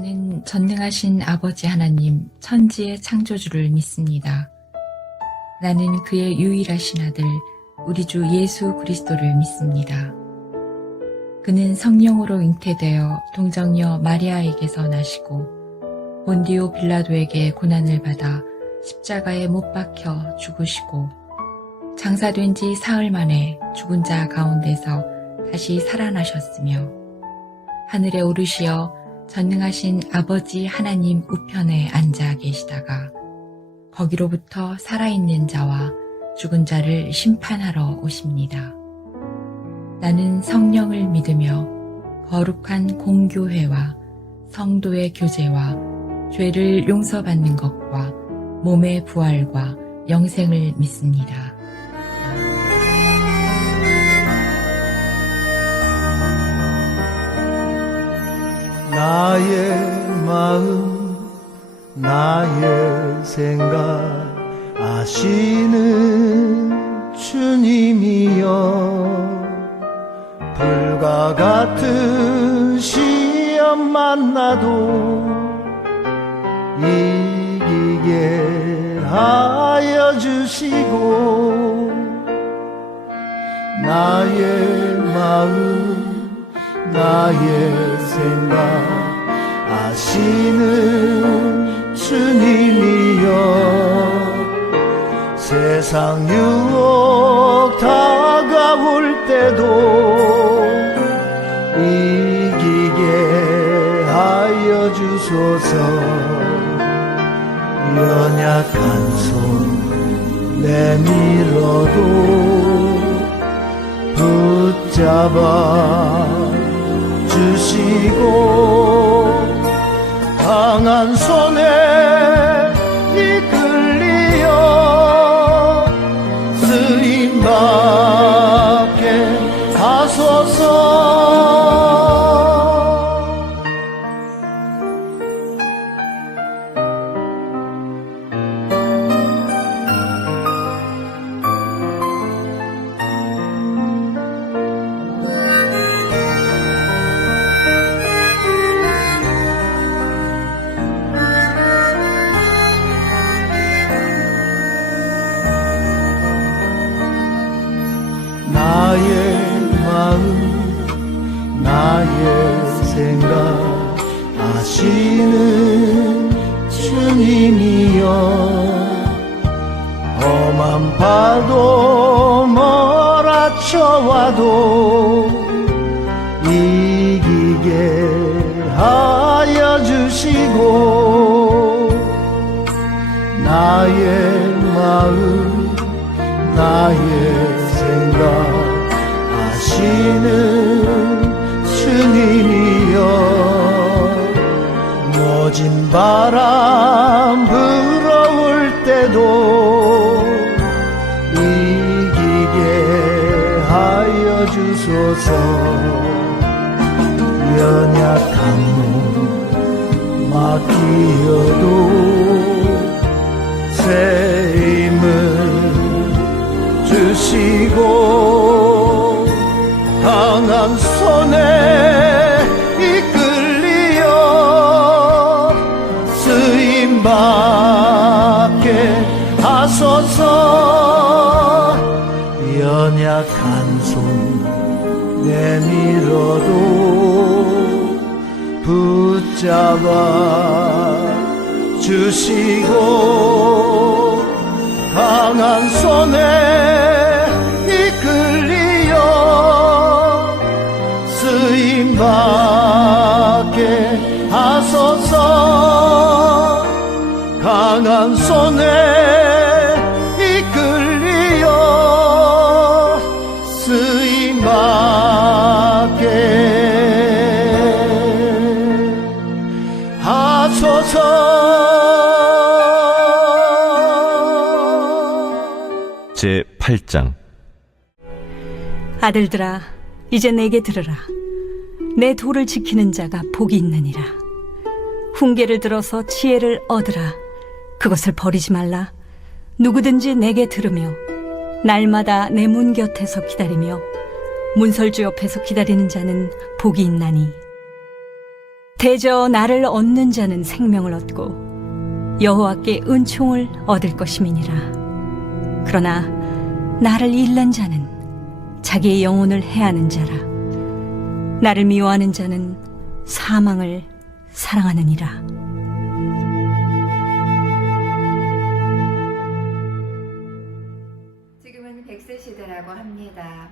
나는 전능하신 아버지 하나님, 천지의 창조주를 믿습니다. 나는 그의 유일하신 아들, 우리 주 예수 그리스도를 믿습니다. 그는 성령으로 잉태되어 동정녀 마리아에게서 나시고 본디오 빌라도에게 고난을 받아 십자가에 못 박혀 죽으시고 장사된 지 사흘 만에 죽은 자 가운데서 다시 살아나셨으며 하늘에 오르시어 전능하신 아버지 하나님 우편에 앉아 계시다가 거기로부터 살아있는 자와 죽은 자를 심판하러 오십니다. 나는 성령을 믿으며 거룩한 공교회와 성도의 교제와 죄를 용서받는 것과 몸의 부활과 영생을 믿습니다. 나의 마음 나의 생각 아시는 주님이여 불과 같은 시험 만나도 이기게 하여 주시고 나의 마음 나의 생각 아시는 주님이여 세상 유혹 다가올 때도 이기게 하여 주소서 연약한 손 내밀어도 붙잡아 주시고 강한 손에 이끌리어 쓰임받게 하소서 나의 마음 나의 생각 아시는 주님이여 험한 파도 몰아쳐와도 이기게 하여 주시고 나의 마음 나의 생각 아시는 주님이여 모진 바람 불어올 때도 이기게 하여 주소서 연약한 몸 맡기어도 새 힘을 주시고 강한 손에 이끌리어 쓰임받게 하소서 연약한 손 내밀어도 붙잡아 주시고 강한 손에 이끌리어 쓰임받게 하소서 강한 손에 이끌리어 쓰임받게 하소서 제8장 아들들아, 이제 내게 들으라. 내 도를 지키는 자가 복이 있느니라. 훈계를 들어서 지혜를 얻으라. 그것을 버리지 말라. 누구든지 내게 들으며 날마다 내 문 곁에서 기다리며 문설주 옆에서 기다리는 자는 복이 있나니 대저 나를 얻는 자는 생명을 얻고 여호와께 은총을 얻을 것임이니라. 그러나 나를 잃는 자는 자기의 영혼을 해하는 자라. 나를 미워하는 자는 사망을 사랑하느니라. 지금은 100세 시대라고 합니다.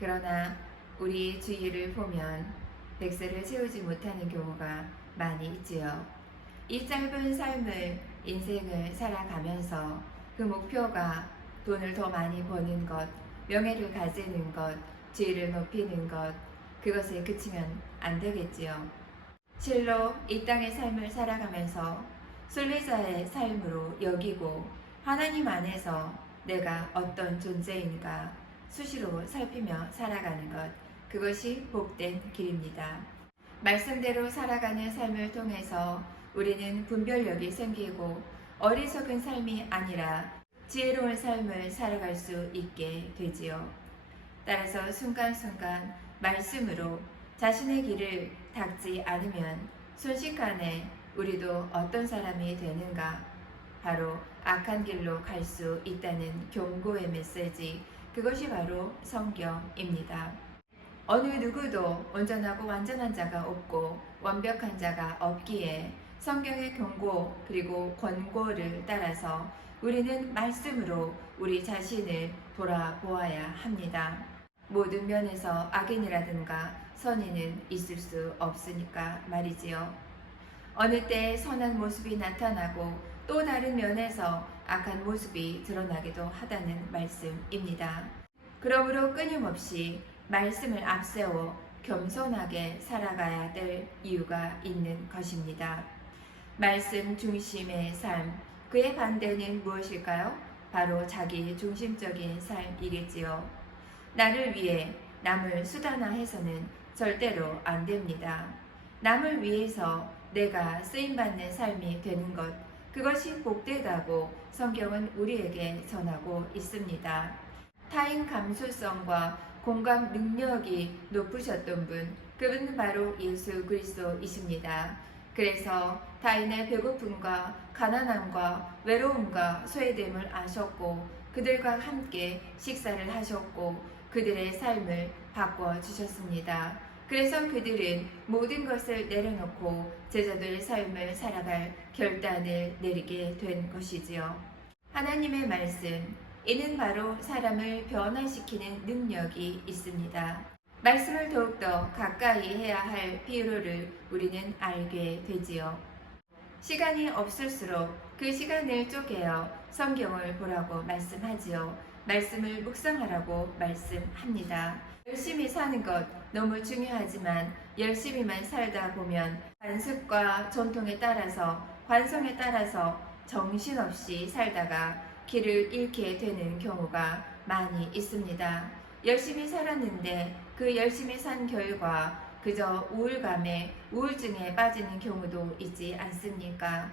그러나 우리 주위를 보면 100세를 채우지 못하는 경우가 많이 있지요. 이 짧은 삶을, 인생을 살아가면서 그 목표가 돈을 더 많이 버는 것, 명예를 가지는 것, 지위를 높이는 것, 그것에 그치면 안 되겠지요. 실로 이 땅의 삶을 살아가면서 순례자의 삶으로 여기고 하나님 안에서 내가 어떤 존재인가 수시로 살피며 살아가는 것, 그것이 복된 길입니다. 말씀대로 살아가는 삶을 통해서 우리는 분별력이 생기고 어리석은 삶이 아니라 지혜로운 삶을 살아갈 수 있게 되지요. 따라서 순간순간 말씀으로 자신의 길을 닦지 않으면 순식간에 우리도 어떤 사람이 되는가, 바로 악한 길로 갈 수 있다는 경고의 메시지, 그것이 바로 성경입니다. 어느 누구도 온전하고 완전한 자가 없고 완벽한 자가 없기에 성경의 경고 그리고 권고를 따라서 우리는 말씀으로 우리 자신을 돌아보아야 합니다. 모든 면에서 악인이라든가 선인은 있을 수 없으니까 말이지요. 어느 때 선한 모습이 나타나고 또 다른 면에서 악한 모습이 드러나기도 하다는 말씀입니다. 그러므로 끊임없이 말씀을 앞세워 겸손하게 살아가야 될 이유가 있는 것입니다. 말씀 중심의 삶, 그의 반대는 무엇일까요? 바로 자기 중심적인 삶이겠지요. 나를 위해 남을 수단화해서는 절대로 안 됩니다. 남을 위해서 내가 쓰임받는 삶이 되는 것, 그것이 복되다고 성경은 우리에게 전하고 있습니다. 타인 감수성과 공감 능력이 높으셨던 분, 그분은 바로 예수 그리스도이십니다. 그래서 타인의 배고픔과 가난함과 외로움과 소외됨을 아셨고 그들과 함께 식사를 하셨고 그들의 삶을 바꿔주셨습니다. 그래서 그들은 모든 것을 내려놓고 제자들의 삶을 살아갈 결단을 내리게 된 것이지요. 하나님의 말씀, 이는 바로 사람을 변화시키는 능력이 있습니다. 말씀을 더욱더 가까이 해야 할 필요를 우리는 알게 되지요. 시간이 없을수록 그 시간을 쪼개어 성경을 보라고 말씀하지요. 말씀을 묵상하라고 말씀합니다. 열심히 사는 것 너무 중요하지만 열심히만 살다 보면 관습과 전통에 따라서, 관성에 따라서 정신없이 살다가 길을 잃게 되는 경우가 많이 있습니다. 열심히 살았는데 그 열심히 산 결과 그저 우울감에, 우울증에 빠지는 경우도 있지 않습니까?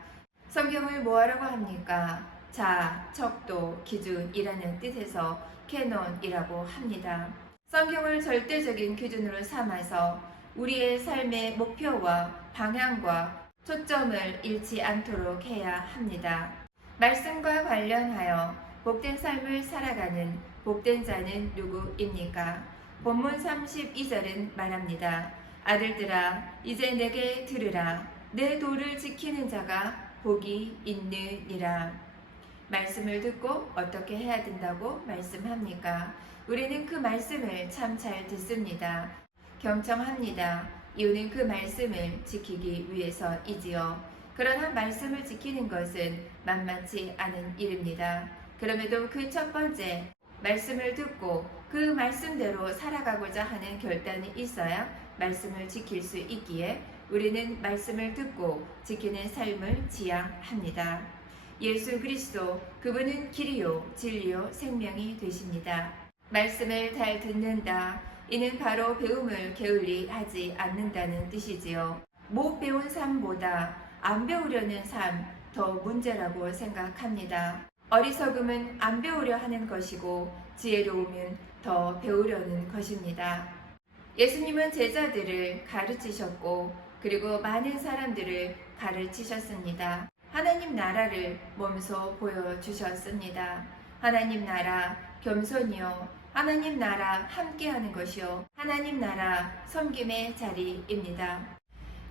성경을 뭐하라고 합니까? 자, 척도, 기준이라는 뜻에서 캐논이라고 합니다. 성경을 절대적인 기준으로 삼아서 우리의 삶의 목표와 방향과 초점을 잃지 않도록 해야 합니다. 말씀과 관련하여 복된 삶을 살아가는 복된 자는 누구입니까? 본문 32절은 말합니다. 아들들아, 이제 내게 들으라. 내 도를 지키는 자가 복이 있느니라. 말씀을 듣고 어떻게 해야 된다고 말씀합니까? 우리는 그 말씀을 참 잘 듣습니다. 경청합니다. 이유는 그 말씀을 지키기 위해서이지요. 그러나 말씀을 지키는 것은 만만치 않은 일입니다. 그럼에도 그 첫 번째, 말씀을 듣고 그 말씀대로 살아가고자 하는 결단이 있어야 말씀을 지킬 수 있기에 우리는 말씀을 듣고 지키는 삶을 지향합니다. 예수 그리스도, 그분은 길이요 진리요 생명이 되십니다. 말씀을 잘 듣는다, 이는 바로 배움을 게을리 하지 않는다는 뜻이지요. 못 배운 삶보다 안 배우려는 삶 더 문제라고 생각합니다. 어리석음은 안 배우려 하는 것이고 지혜로움은 더 배우려는 것입니다. 예수님은 제자들을 가르치셨고 그리고 많은 사람들을 가르치셨습니다. 하나님 나라를 몸소 보여주셨습니다. 하나님 나라 겸손이요, 하나님 나라 함께하는 것이요, 하나님 나라 섬김의 자리입니다.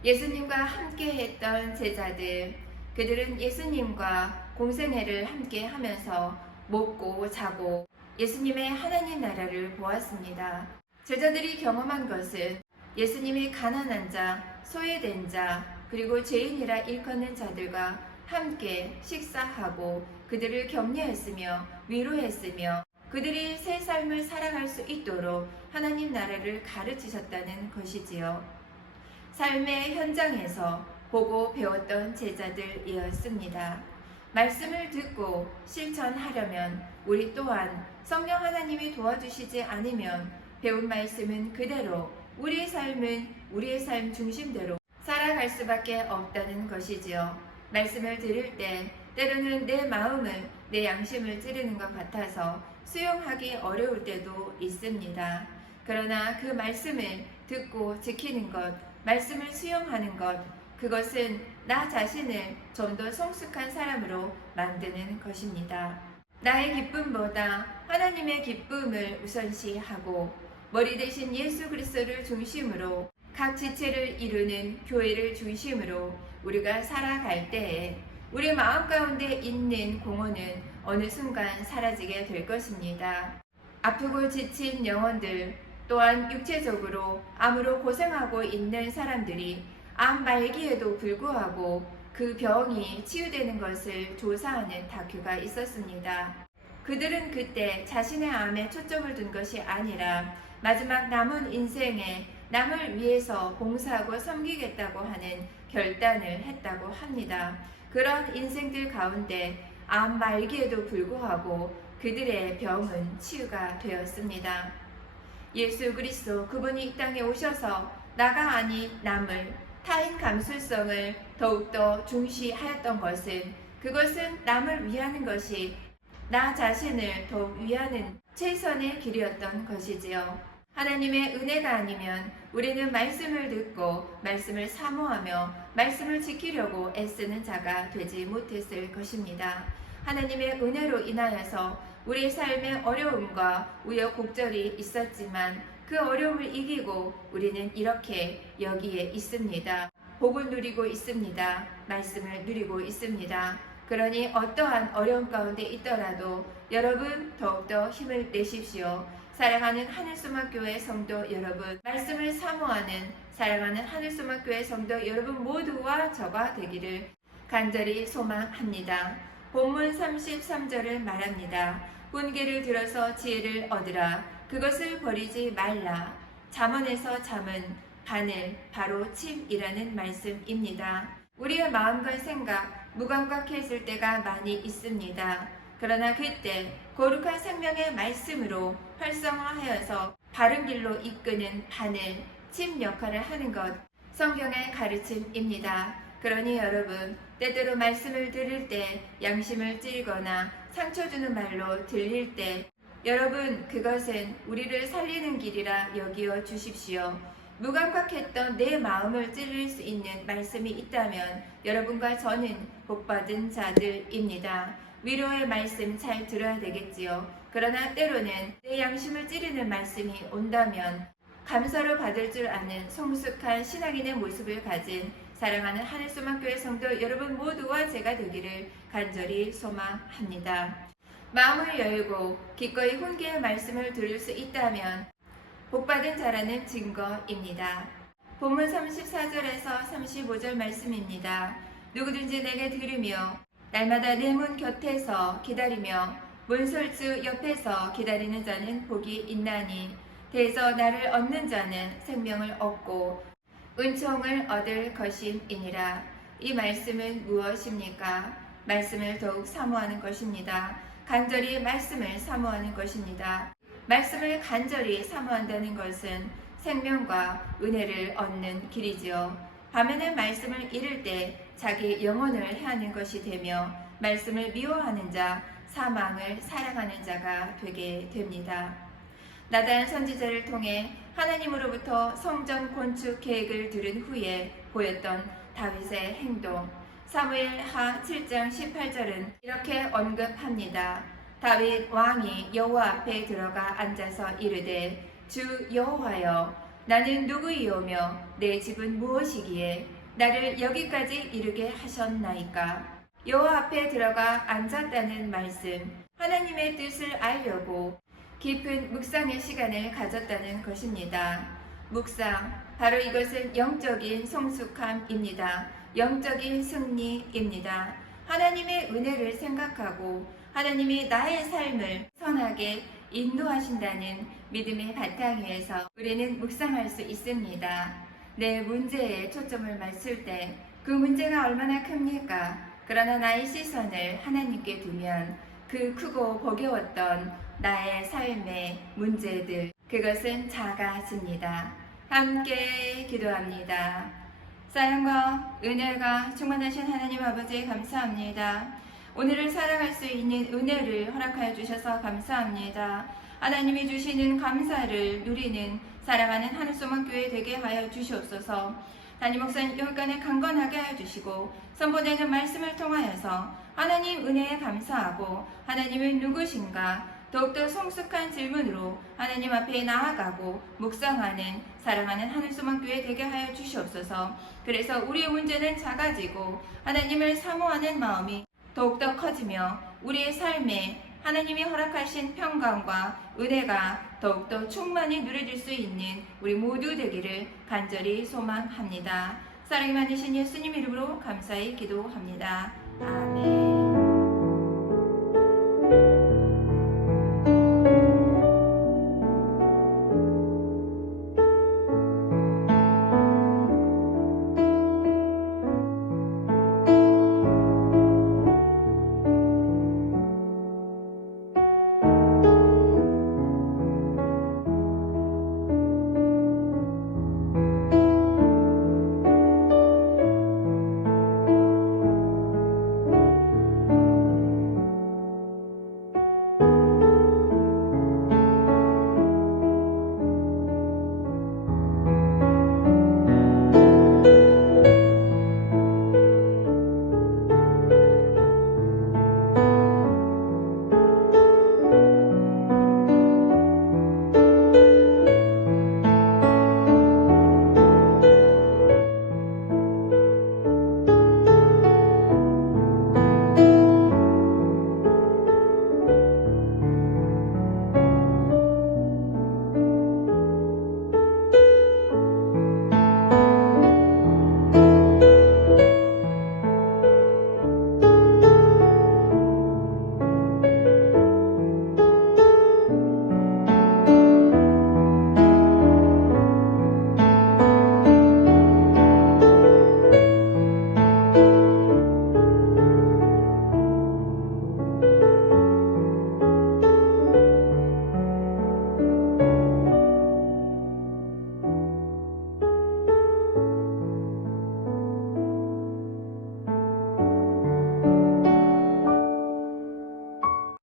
예수님과 함께했던 제자들, 그들은 예수님과 공생애를 함께 하면서 먹고 자고 예수님의 하나님 나라를 보았습니다. 제자들이 경험한 것은 예수님이 가난한 자, 소외된 자, 그리고 죄인이라 일컫는 자들과 함께 식사하고 그들을 격려했으며 위로했으며 그들이 새 삶을 살아갈 수 있도록 하나님 나라를 가르치셨다는 것이지요. 삶의 현장에서 보고 배웠던 제자들이었습니다. 말씀을 듣고 실천하려면 우리 또한 성령 하나님이 도와주시지 않으면 배운 말씀은 그대로 우리의 삶 중심대로 살아갈 수밖에 없다는 것이지요. 말씀을 들을 때 때로는 내 마음을, 내 양심을 찌르는 것 같아서 수용하기 어려울 때도 있습니다. 그러나 그 말씀을 듣고 지키는 것, 말씀을 수용하는 것, 그것은 나 자신을 좀 더 성숙한 사람으로 만드는 것입니다. 나의 기쁨보다 하나님의 기쁨을 우선시하고 머리 대신 예수 그리스도를 중심으로 각 지체를 이루는 교회를 중심으로 우리가 살아갈 때에 우리 마음 가운데 있는 공허는 어느 순간 사라지게 될 것입니다. 아프고 지친 영혼들, 또한 육체적으로 암으로 고생하고 있는 사람들이 암 말기에도 불구하고 그 병이 치유되는 것을 조사하는 다큐가 있었습니다. 그들은 그때 자신의 암에 초점을 둔 것이 아니라 마지막 남은 인생에 남을 위해서 봉사하고 섬기겠다고 하는 결단을 했다고 합니다. 그런 인생들 가운데 암 말기에도 불구하고 그들의 병은 치유가 되었습니다. 예수 그리스도 그분이 이 땅에 오셔서 나가 아닌 남을, 타인 감수성을 더욱더 중시하였던 그것은 남을 위하는 것이 나 자신을 더욱 위하는 최선의 길이었던 것이지요. 하나님의 은혜가 아니면 우리는 말씀을 듣고 말씀을 사모하며 말씀을 지키려고 애쓰는 자가 되지 못했을 것입니다. 하나님의 은혜로 인하여서 우리의 삶에 어려움과 우여곡절이 있었지만 그 어려움을 이기고 우리는 이렇게 여기에 있습니다. 복을 누리고 있습니다. 말씀을 누리고 있습니다. 그러니 어떠한 어려움 가운데 있더라도 여러분 더욱더 힘을 내십시오. 사랑하는 하늘소망교회 성도 여러분, 말씀을 사모하는 사랑하는 하늘소망교회 성도 여러분 모두와 저가 되기를 간절히 소망합니다. 본문 33절을 말합니다. 훈계를 들어서 지혜를 얻으라. 그것을 버리지 말라. 잠언에서 잠은 바늘, 바로 침이라는 말씀입니다. 우리의 마음과 생각, 무감각해질 때가 많이 있습니다. 그러나 그때 거룩한 생명의 말씀으로 활성화하여서 바른 길로 이끄는 바늘, 침 역할을 하는 것, 성경의 가르침입니다. 그러니 여러분, 때때로 말씀을 들을 때 양심을 찌르거나 상처 주는 말로 들릴 때 여러분, 그것은 우리를 살리는 길이라 여기어 주십시오. 무감각했던 내 마음을 찌를 수 있는 말씀이 있다면 여러분과 저는 복받은 자들입니다. 위로의 말씀 잘 들어야 되겠지요. 그러나 때로는 내 양심을 찌르는 말씀이 온다면 감사를 받을 줄 아는 성숙한 신앙인의 모습을 가진 사랑하는 하늘소망교회 성도 여러분 모두와 제가 되기를 간절히 소망합니다. 마음을 열고 기꺼이 훈계의 말씀을 들을 수 있다면 복받은 자라는 증거입니다. 본문 34절에서 35절 말씀입니다. 누구든지 내게 들으며 날마다 내 문 곁에서 기다리며 문설주 옆에서 기다리는 자는 복이 있나니 대저 나를 얻는 자는 생명을 얻고 은총을 얻을 것임이니라. 이 말씀은 무엇입니까? 말씀을 더욱 사모하는 것입니다. 간절히 말씀을 사모하는 것입니다. 말씀을 간절히 사모한다는 것은 생명과 은혜를 얻는 길이지요. 반면에 말씀을 잃을 때 자기 영혼을 해하는 것이 되며 말씀을 미워하는 자, 사망을 사랑하는 자가 되게 됩니다. 나단 선지자를 통해 하나님으로부터 성전 건축 계획을 들은 후에 보였던 다윗의 행동. 사무엘하 7장 18절은 이렇게 언급합니다. 다윗 왕이 여호와 앞에 들어가 앉아서 이르되 주 여호와여 나는 누구이오며 내 집은 무엇이기에 나를 여기까지 이르게 하셨나이까. 여호와 앞에 들어가 앉았다는 말씀, 하나님의 뜻을 알려고 깊은 묵상의 시간을 가졌다는 것입니다. 묵상, 바로 이것은 영적인 성숙함입니다. 영적인 승리입니다. 하나님의 은혜를 생각하고 하나님이 나의 삶을 선하게 인도하신다는 믿음의 바탕 위에서 우리는 묵상할 수 있습니다. 내 문제에 초점을 맞출 때 그 문제가 얼마나 큽니까? 그러나 나의 시선을 하나님께 두면 그 크고 버거웠던 나의 삶의 문제들, 그것은 작아집니다. 함께 기도합니다. 사랑과 은혜가 충만하신 하나님 아버지 감사합니다. 오늘을 살아갈 수 있는 은혜를 허락하여 주셔서 감사합니다. 하나님이 주시는 감사를 누리는 사랑하는 하늘소망교회 되게 하여 주시옵소서. 담임 목사님 여기까지 강건하게 하여 주시고 선포되는 말씀을 통하여서 하나님 은혜에 감사하고 하나님은 누구신가 더욱더 성숙한 질문으로 하나님 앞에 나아가고 묵상하는 사랑하는 하늘소망교회 되게 하여 주시옵소서. 그래서 우리의 문제는 작아지고 하나님을 사모하는 마음이 더욱더 커지며 우리의 삶에 하나님이 허락하신 평강과 은혜가 더욱더 충만히 누려질 수 있는 우리 모두 되기를 간절히 소망합니다. 사랑이 많으신 예수님 이름으로 감사히 기도합니다. 아멘.